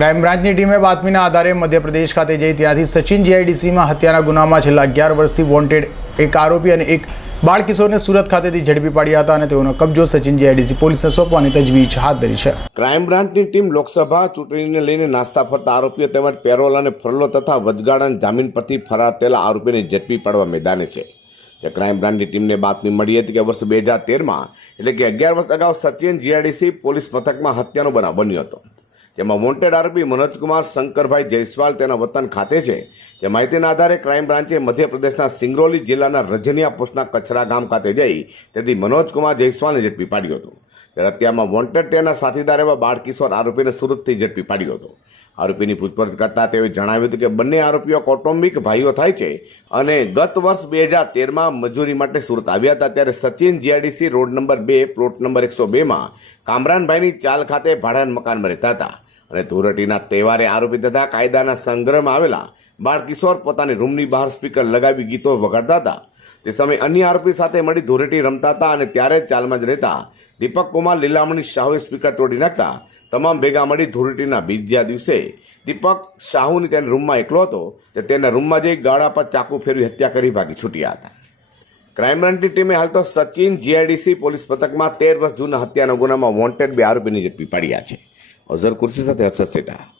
Crime બ્રાન્ચની ટીમે બાતમીના આધારે મધ્યપ્રદેશ ખાતે જઈ ત્યાંથી સચિન જીઆઈડીસીમાં હત્યાના ગુનામાં છેલ્લા અગિયાર વર્ષથી વોન્ટેડ એક આરોપી અને એક બાળકિશોરને સુરત ખાતેથી ઝડપી પાડ્યા હતા અને તેઓનો કબજો સચિન જીઆઈડીસી પોલીસને સોંપવાની તજવીજ હાથ ધરી છે. ક્રાઇમ બ્રાન્ચની ટીમ લોકસભા ચૂંટણીને લઈને નાસ્તા ફરતા આરોપીઓ તેમજ પેરોલ અને ફરલો તથા વચગાળાના જામીન પરથી ફરાર થયેલા આરોપીને ઝડપી પાડવા મેદાને છે. જે ક્રાઇમ બ્રાન્ચની ટીમને બાતમી મળી હતી કે વર્ષ બે હજાર તેરમાં, એટલે કે અગિયાર વર્ષ અગાઉ સચિન જીઆઈડીસી પોલીસ મથકમાં હત્યાનો બનાવ બન્યો હતો. જેમાં વોન્ટેડ આરોપી મનોજકુમાર, શંકરભાઈ જયસ્વાલ તેના વતન ખાતે છે. જે માહિતીના આધારે ક્રાઇમ બ્રાન્ચે મધ્યપ્રદેશના સિંગરૌલી જિલ્લાના રજનિયા પોસ્ટના કચરા ગામ ખાતે જઈ તેથી મનોજકુમાર જયસ્વાલને ઝડપી પાડ્યો હતો. ત્યારે હત્યામાં વોન્ટેડ તેના સાથીદાર એવા બાળકિશોર આરોપીને સુરતથી ઝડપી પાડ્યો હતો. આરોપીની પૂછપરછ કરતા તેઓએ જણાવ્યું હતું કે બંને આરોપીઓ કૌટુંબિક ભાઈઓ થાય છે અને ગત વર્ષ બે હજાર તેરમાં મજૂરી માટે સુરત આવ્યા હતા ત્યારે સચિન જીઆઈડીસી રોડ નંબર બે, પ્લોટ નંબર એકસો બેમાં કામરાનભાઈની ચાલ ખાતે ભાડાના મકાનમાં રહેતા હતા. અને ધૂળેટીના તહેવારે આરોપી તથા કાયદાના સંગ્રહમાં આવેલા બાળકિશોર પોતાની રૂમની બહાર સ્પીકર લગાવી ગીતો વગાડતા હતા. તે સમયે અન્ય આરોપી સાથે મળી ધૂળેટી રમતા હતા અને ત્યારે ચાલમાં જ રહેતા દીપક કુમાર લીલામણી શાહુએ સ્પીકર તોડી નાખતા તમામ ભેગા મળી ધૂળેટીના બીજા દિવસે દીપક શાહુની તેના રૂમમાં એકલો હતો તે તેના રૂમમાં જઈ ગાળા પર ચાકુ ફેરવી હત્યા કરી ભાગી છૂટ્યા હતા. ક્રાઇમ બ્રાન્ચની ટીમે હાલ તો સચિન જીઆઈડીસી પોલીસ પથકમાં તેર વર્ષ જૂના હત્યાના ગુનામાં વોન્ટેડ બે આરોપીની ઝડપી પાડ્યા છે. અઝર કુર્સી સાથે હર્ષદ સેટા.